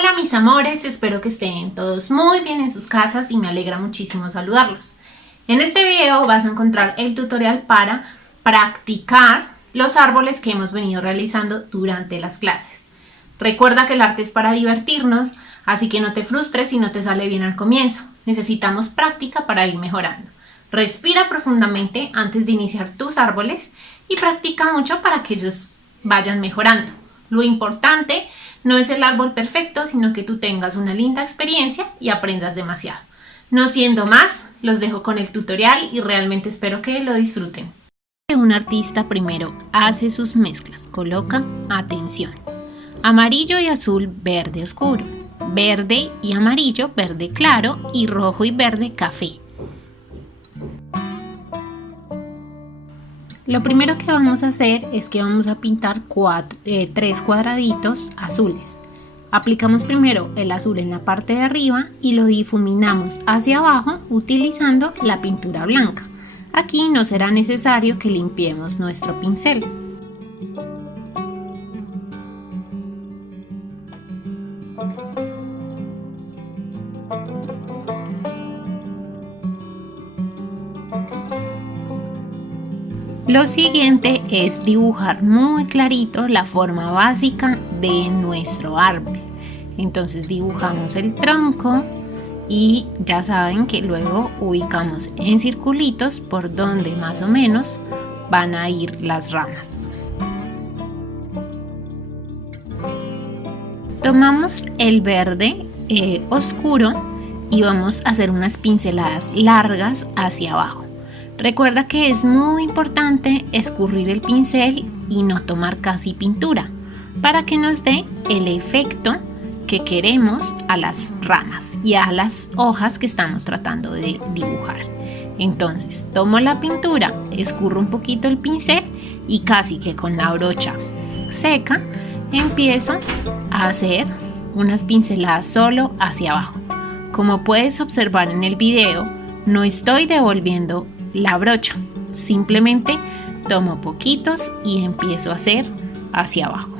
Hola mis amores, espero que estén todos muy bien en sus casas y me alegra muchísimo saludarlos. En este video vas a encontrar el tutorial para practicar los árboles que hemos venido realizando durante las clases. Recuerda que el arte es para divertirnos, así que no te frustres si no te sale bien al comienzo. Necesitamos práctica para ir mejorando. Respira profundamente antes de iniciar tus árboles y practica mucho para que ellos vayan mejorando. Lo importante no es el árbol perfecto, sino que tú tengas una linda experiencia y aprendas demasiado. No siendo más, los dejo con el tutorial y realmente espero que lo disfruten. Un artista primero hace sus mezclas, coloca, atención, amarillo y azul, verde oscuro, verde y amarillo, verde claro y rojo y verde, café. Lo primero que vamos a hacer es que vamos a pintar 3 cuadraditos azules. Aplicamos primero el azul en la parte de arriba y lo difuminamos hacia abajo utilizando la pintura blanca. Aquí no será necesario que limpiemos nuestro pincel. Lo siguiente es dibujar muy clarito la forma básica de nuestro árbol. Entonces dibujamos el tronco y ya saben que luego ubicamos en circulitos por donde más o menos van a ir las ramas. Tomamos el verde oscuro y vamos a hacer unas pinceladas largas hacia abajo. Recuerda que es muy importante escurrir el pincel y no tomar casi pintura para que nos dé el efecto que queremos a las ramas y a las hojas que estamos tratando de dibujar. Entonces tomo la pintura, escurro un poquito el pincel y casi que con la brocha seca empiezo a hacer unas pinceladas solo hacia abajo. Como puedes observar en el video, no estoy devolviendo la brocha, simplemente tomo poquitos y empiezo a hacer hacia abajo.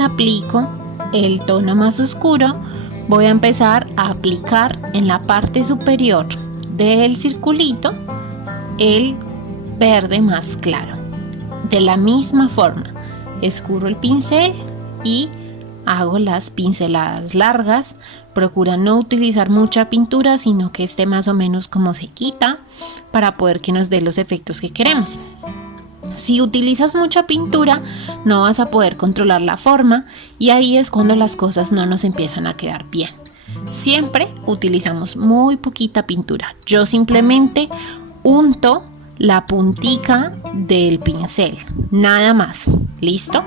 Aplico el tono más oscuro, voy a empezar a aplicar en la parte superior del circulito el verde más claro. De la misma forma, escurro el pincel y hago las pinceladas largas. Procura no utilizar mucha pintura, sino que esté más o menos como sequita para poder que nos dé los efectos que queremos. Si utilizas mucha pintura, no vas a poder controlar la forma y ahí es cuando las cosas no nos empiezan a quedar bien. Siempre utilizamos muy poquita pintura. Yo simplemente unto la puntica del pincel, nada más. ¿Listo?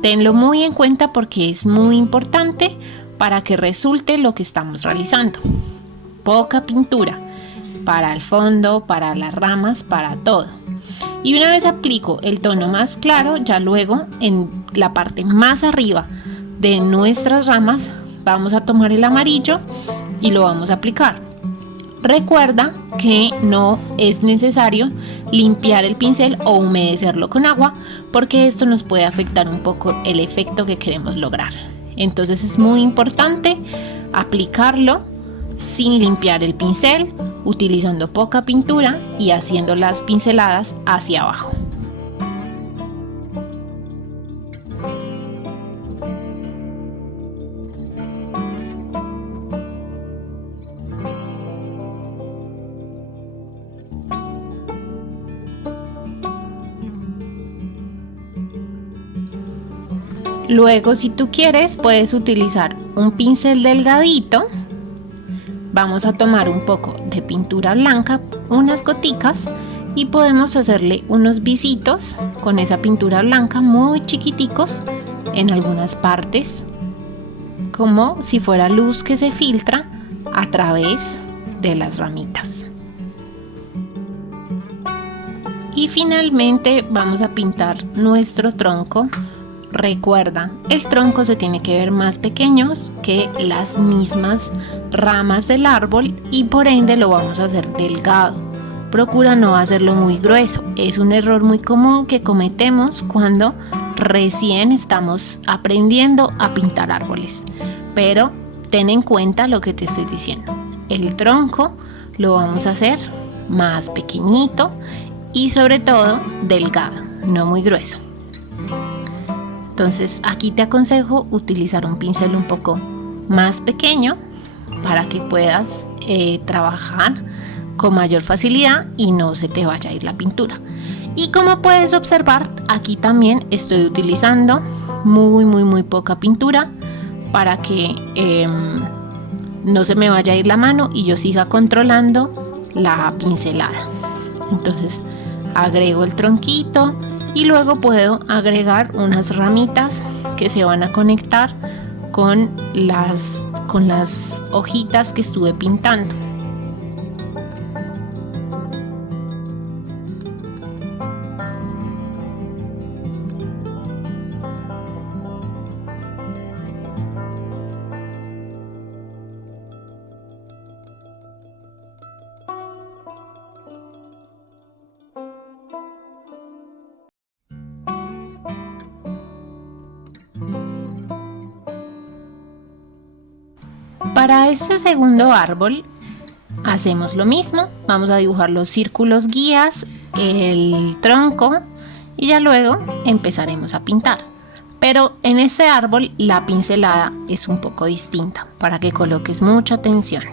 Tenlo muy en cuenta porque es muy importante para que resulte lo que estamos realizando. Poca pintura para el fondo, para las ramas, para todo. Y una vez aplico el tono más claro, ya luego en la parte más arriba de nuestras ramas vamos a tomar el amarillo y lo vamos a aplicar. Recuerda que no es necesario limpiar el pincel o humedecerlo con agua porque esto nos puede afectar un poco el efecto que queremos lograr. Entonces es muy importante aplicarlo sin limpiar el pincel, utilizando poca pintura y haciendo las pinceladas hacia abajo. Luego, si tú quieres, puedes utilizar un pincel delgadito. Vamos a tomar un poco de pintura blanca, unas goticas, y podemos hacerle unos visitos con esa pintura blanca muy chiquiticos en algunas partes, como si fuera luz que se filtra a través de las ramitas. Y finalmente vamos a pintar nuestro tronco. Recuerda, el tronco se tiene que ver más pequeño que las mismas ramas del árbol y por ende lo vamos a hacer delgado. Procura no hacerlo muy grueso. Es un error muy común que cometemos cuando recién estamos aprendiendo a pintar árboles. Pero ten en cuenta lo que te estoy diciendo. El tronco lo vamos a hacer más pequeñito y sobre todo delgado, no muy grueso. Entonces aquí te aconsejo utilizar un pincel un poco más pequeño para que puedas trabajar con mayor facilidad y no se te vaya a ir la pintura. Y como puedes observar, aquí también estoy utilizando muy poca pintura para que no se me vaya a ir la mano y yo siga controlando la pincelada. Entonces agrego el tronquito y luego puedo agregar unas ramitas que se van a conectar con las hojitas que estuve pintando. Para este segundo árbol hacemos lo mismo, vamos a dibujar los círculos guías, el tronco y ya luego empezaremos a pintar. Pero en este árbol la pincelada es un poco distinta para que coloques mucha atención.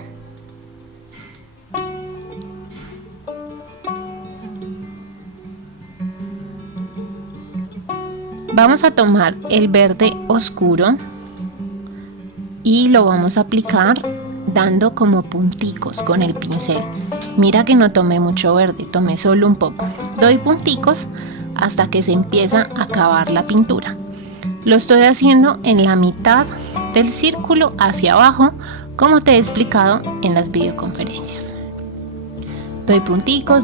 Vamos a tomar el verde oscuro y lo vamos a aplicar dando como punticos con el pincel. Mira que no tomé mucho verde, tomé solo un poco. Doy punticos hasta que se empieza a acabar la pintura. Lo estoy haciendo en la mitad del círculo hacia abajo, como te he explicado en las videoconferencias. Doy punticos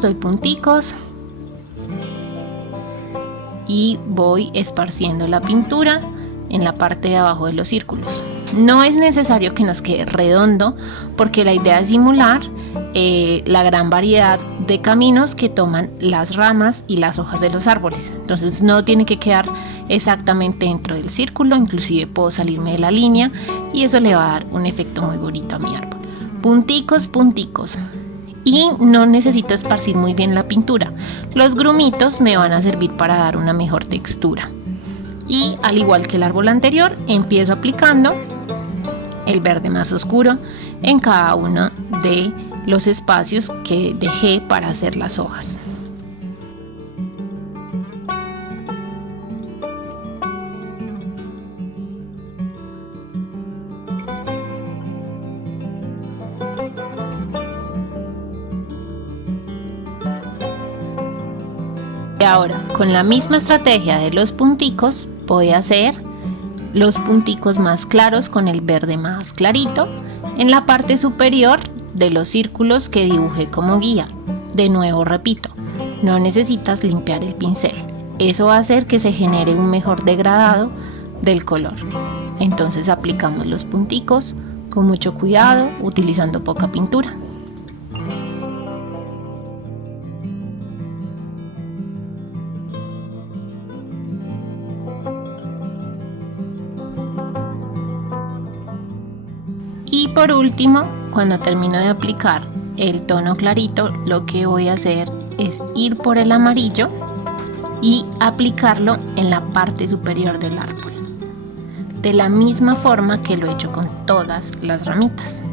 y voy esparciendo la pintura en la parte de abajo de los círculos. No es necesario que nos quede redondo porque la idea es simular la gran variedad de caminos que toman las ramas y las hojas de los árboles. Entonces no tiene que quedar exactamente dentro del círculo, inclusive puedo salirme de la línea y eso le va a dar un efecto muy bonito a mi árbol. Punticos. Y no necesito esparcir muy bien la pintura. Los grumitos me van a servir para dar una mejor textura. Y al igual que el árbol anterior, empiezo aplicando el verde más oscuro en cada uno de los espacios que dejé para hacer las hojas. Y ahora, con la misma estrategia de los punticos, voy a hacer los punticos más claros con el verde más clarito en la parte superior de los círculos que dibujé como guía. De nuevo repito, no necesitas limpiar el pincel. Eso va a hacer que se genere un mejor degradado del color. Entonces aplicamos los punticos con mucho cuidado, utilizando poca pintura. Y por último, cuando termino de aplicar el tono clarito, lo que voy a hacer es ir por el amarillo y aplicarlo en la parte superior del árbol, de la misma forma que lo he hecho con todas las ramitas.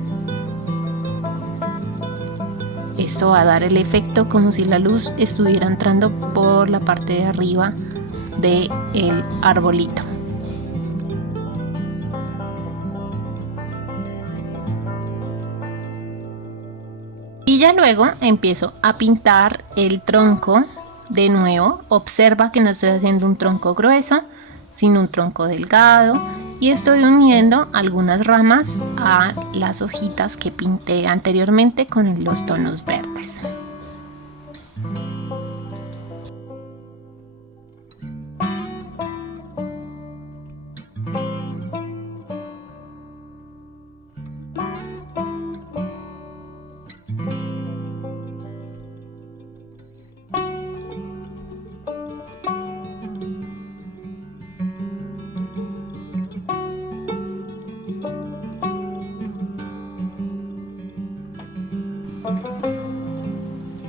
Esto va a dar el efecto como si la luz estuviera entrando por la parte de arriba del arbolito. luego empiezo a pintar el tronco de nuevo. Observa que no estoy haciendo un tronco grueso, sino un tronco delgado, y estoy uniendo algunas ramas a las hojitas que pinté anteriormente con los tonos verdes.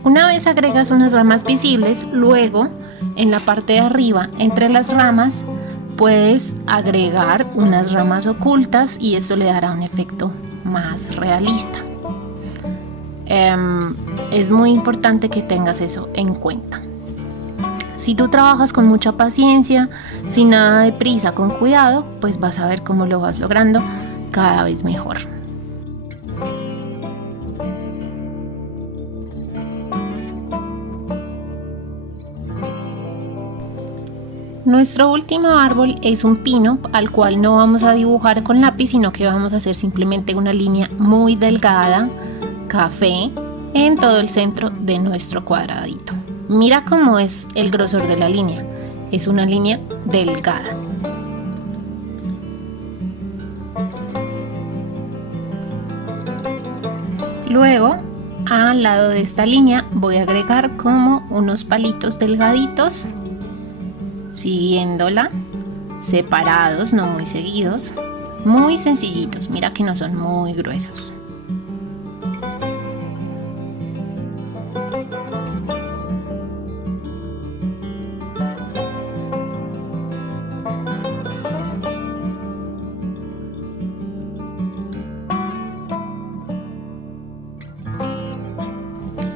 Una vez agregas unas ramas visibles, luego en la parte de arriba, entre las ramas, puedes agregar unas ramas ocultas y eso le dará un efecto más realista. Es muy importante que tengas eso en cuenta. Si tú trabajas con mucha paciencia, sin nada de prisa, con cuidado, pues vas a ver cómo lo vas logrando cada vez mejor. Nuestro último árbol es un pino al cual no vamos a dibujar con lápiz, sino que vamos a hacer simplemente una línea muy delgada, café, en todo el centro de nuestro cuadradito. Mira cómo es el grosor de la línea, es una línea delgada. Luego, al lado de esta línea voy a agregar como unos palitos delgaditos, siguiéndola, separados, no muy seguidos, muy sencillitos, mira que no son muy gruesos.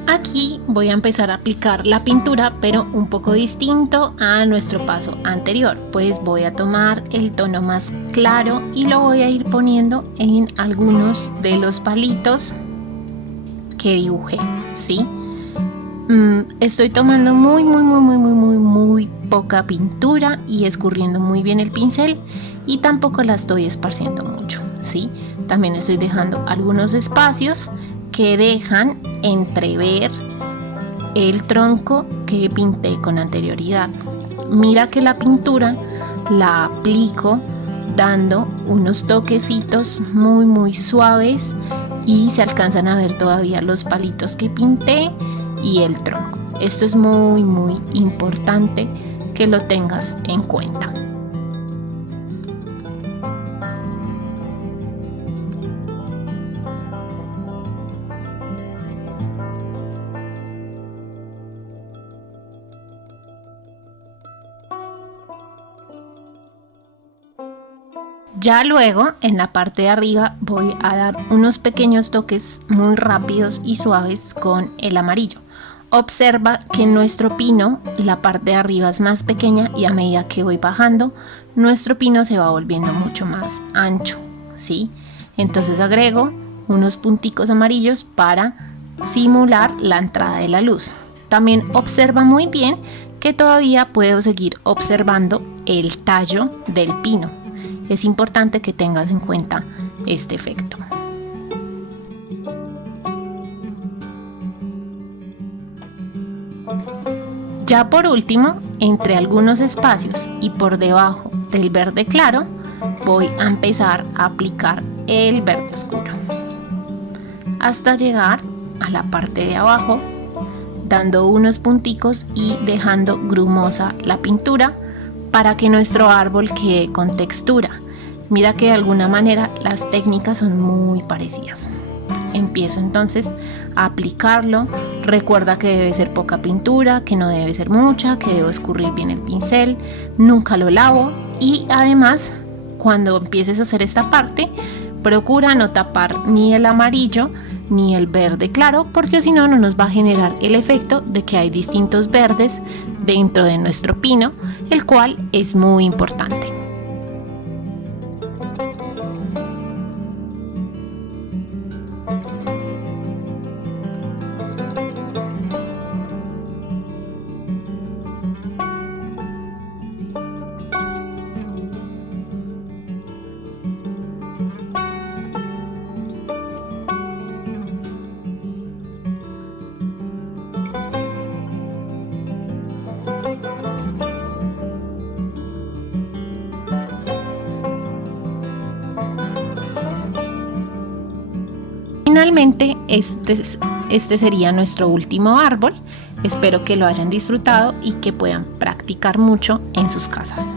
Aquí voy a empezar a aplicar la pintura, pero un poco distinto a nuestro paso anterior, pues voy a tomar el tono más claro y lo voy a ir poniendo en algunos de los palitos que dibujé, ¿sí? Estoy tomando muy poca pintura y escurriendo muy bien el pincel, y tampoco la estoy esparciendo mucho, ¿sí? También estoy dejando algunos espacios que dejan entrever el tronco que pinté con anterioridad. Mira que la pintura la aplico dando unos toquecitos muy suaves y se alcanzan a ver todavía los palitos que pinté y el tronco. Esto es muy importante que lo tengas en cuenta. Ya luego en la parte de arriba voy a dar unos pequeños toques muy rápidos y suaves con el amarillo. Observa que en nuestro pino la parte de arriba es más pequeña y a medida que voy bajando, nuestro pino se va volviendo mucho más ancho, ¿sí? Entonces agrego unos punticos amarillos para simular la entrada de la luz. También observa muy bien que todavía puedo seguir observando el tallo del pino. Es importante que tengas en cuenta este efecto. Ya por último, entre algunos espacios y por debajo del verde claro, voy a empezar a aplicar el verde oscuro hasta llegar a la parte de abajo, dando unos punticos y dejando grumosa la pintura para que nuestro árbol quede con textura. Mira que de alguna manera las técnicas son muy parecidas. Empiezo entonces a aplicarlo. Recuerda que debe ser poca pintura, que no debe ser mucha, que debo escurrir bien el pincel, nunca lo lavo, y además cuando empieces a hacer esta parte, procura no tapar ni el amarillo ni el verde claro, porque si no, no nos va a generar el efecto de que hay distintos verdes dentro de nuestro pino, el cual es muy importante. básicamente este sería nuestro último árbol. Espero que lo hayan disfrutado y que puedan practicar mucho en sus casas.